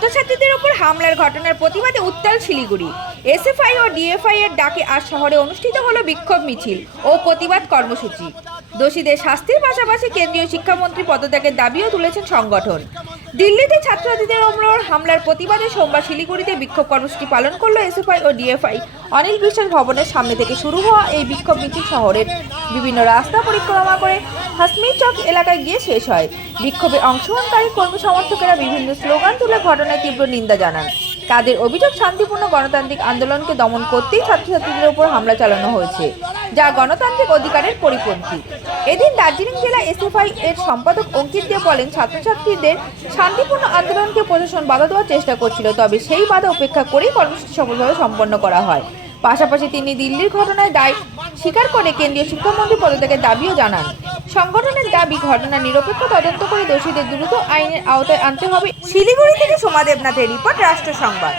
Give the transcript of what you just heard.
ছাত্রছাত্রীদের উপর হামলার ঘটনার প্রতিবাদে উত্তাল শিলিগুড়ি। এসএফআই ও ডিএফআই এর ডাকে আজ শহরে অনুষ্ঠিত হলো বিক্ষোভ মিছিল ও প্রতিবাদ কর্মসূচি। দোষীদের শাস্তির পাশাপাশি কেন্দ্রীয় শিক্ষামন্ত্রী পদত্যাগের দাবিও তুলেছেন সংগঠন। দিল্লিতে ছাত্রছাত্রীদের ওপর হামলার প্রতিবাদে সোমবার শিলিগুড়িতে বিক্ষোভ কর্মসূচি পালন করল এসএফআই ও ডিএফআই। অনিল বিশ্বাস ভবনের সামনে থেকে শুরু হওয়া এই বিক্ষোভ মিছিল শহরের বিভিন্ন রাস্তা পরিক্রমা করে হাসমি চক এলাকায় গিয়ে শেষ হয়। বিক্ষোভে অংশগ্রহণকারী কর্মী সমর্থকেরা বিভিন্ন স্লোগান তুলে ঘটনায় তীব্র নিন্দা জানান। তাদের অভিযোগ, শান্তিপূর্ণ গণতান্ত্রিক আন্দোলনকে দমন করতেই ছাত্রছাত্রীদের উপর হামলা চালানো হয়েছে, যা গণতান্ত্রিক অধিকারের পরিপন্থী। এদিন দার্জিলিং জেলা এসএফআই এর সম্পাদক অঙ্কিত দে বলেন, ছাত্রছাত্রীদের শান্তিপূর্ণ আন্দোলনকে প্রশাসন বাধা দেওয়ার চেষ্টা করছিল, তবে সেই বাধা উপেক্ষা করেই কর্মসূচি সফলভাবে সম্পন্ন করা হয়। পাশাপাশি তিনি দিল্লির ঘটনায় দায় স্বীকার করে কেন্দ্রীয় শিক্ষামন্ত্রী পদত্যাগের দাবিও জানান। সংগঠনের দাবি, ঘটনার নিরপেক্ষ তদন্ত করে দোষীদের দ্রুত আইনের আওতায় আনতে হবে। শিলিগুড়ি থেকে সোমা দেবনাথের রিপোর্ট, রাষ্ট্র সংবাদ।